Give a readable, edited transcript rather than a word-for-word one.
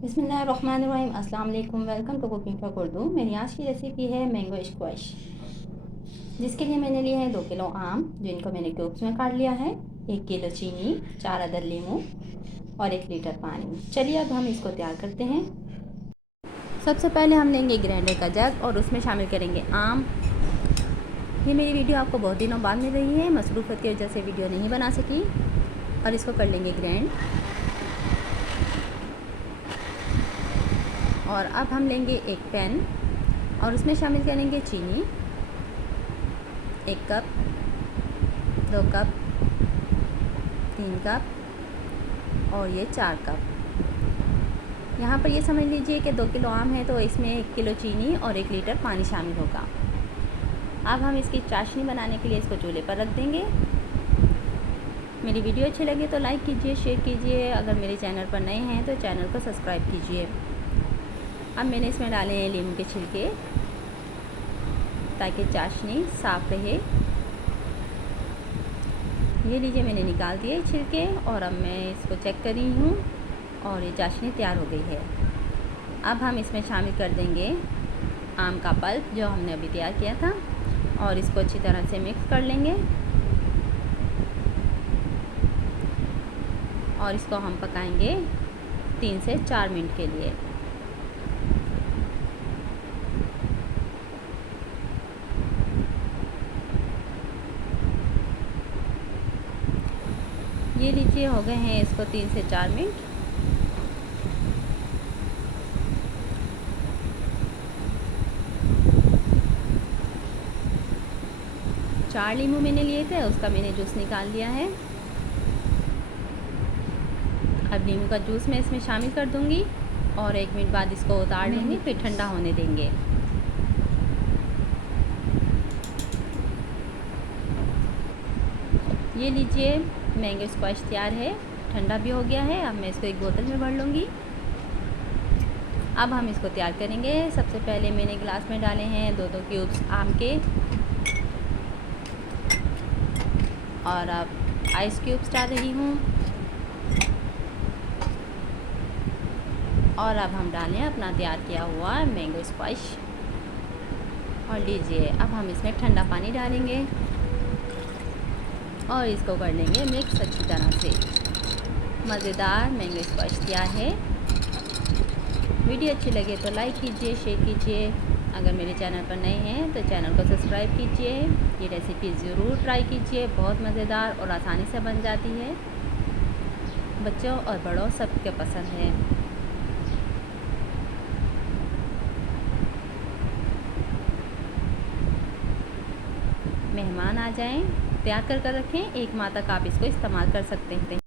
बिस्मिल्लाहिर्रहमानिर्रहीम। अस्सलाम वालेकुम। Welcome to cooking for Urdu. मेरी आज की रेसिपी है मैंगो स्क्वैश, जिसके लिए मैंने लिए हैं 2 किलो आम, जिनको मैंने क्यूब्स में काट लिया है, 1 किलो चीनी, 4 अदद लीमू और 1 लीटर पानी। चलिए अब हम इसको तैयार करते हैं। सबसे पहले हम लेंगे ग्राइंडर का जग और उसमें शामिल करेंगे आम। ये मेरी वीडियो आपको बहुत दिनों बाद मिल रही है, मसरूफ़ियत की वजह से वीडियो नहीं बना सकी। और इसको कर लेंगे ग्राइंड। और अब हम लेंगे एक पैन और उसमें शामिल करेंगे चीनी 1 कप, 2 कप, 3 कप और ये 4 कप। यहाँ पर ये समझ लीजिए कि 2 किलो आम है तो इसमें 1 किलो चीनी और 1 लीटर पानी शामिल होगा। अब हम इसकी चाशनी बनाने के लिए इसको चूल्हे पर रख देंगे। मेरी वीडियो अच्छी लगे तो लाइक कीजिए, शेयर कीजिए। अगर मेरे चैनल पर नए हैं तो चैनल को सब्सक्राइब कीजिए। अब मैंने इसमें डाले हैं नींबू के छिलके ताकि चाशनी साफ़ रहे। ये लीजिए, मैंने निकाल दिए छिलके और अब मैं इसको चेक कर रही हूँ और ये चाशनी तैयार हो गई है। अब हम इसमें शामिल कर देंगे आम का पल्प जो हमने अभी तैयार किया था और इसको अच्छी तरह से मिक्स कर लेंगे। और इसको हम पकाएंगे 3 से 4 मिनट के लिए। ये लीजिए, हो गए हैं इसको 3 से 4 मिनट। चार नींबू मैंने लिए थे, उसका मैंने जूस निकाल लिया है। अब नींबू का जूस मैं इसमें शामिल कर दूंगी और 1 मिनट बाद इसको उतार लेंगे, फिर ठंडा होने देंगे। ये लीजिए, मैंगो स्क्वैश तैयार है, ठंडा भी हो गया है। अब मैं इसको एक बोतल में भर लूँगी। अब हम इसको तैयार करेंगे। सबसे पहले मैंने गिलास में डाले हैं 2-2 क्यूब्स आम के और अब आइस क्यूब्स डाल रही हूँ। और अब हम डालें अपना तैयार किया हुआ मैंगो स्क्वैश। और लीजिए, अब हम इसमें ठंडा पानी डालेंगे और इसको कर लेंगे मिक्स अच्छी तरह से। मज़ेदार मैंगो स्क्वैश तैयार है। वीडियो अच्छी लगे तो लाइक कीजिए, शेयर कीजिए। अगर मेरे चैनल पर नए हैं तो चैनल को सब्सक्राइब कीजिए। ये रेसिपी ज़रूर ट्राई कीजिए, बहुत मज़ेदार और आसानी से बन जाती है। बच्चों और बड़ों सबके पसंद है। मेहमान आ जाएं, तैयार कर रखें, 1 माह तक आप इसको इस्तेमाल कर सकते हैं।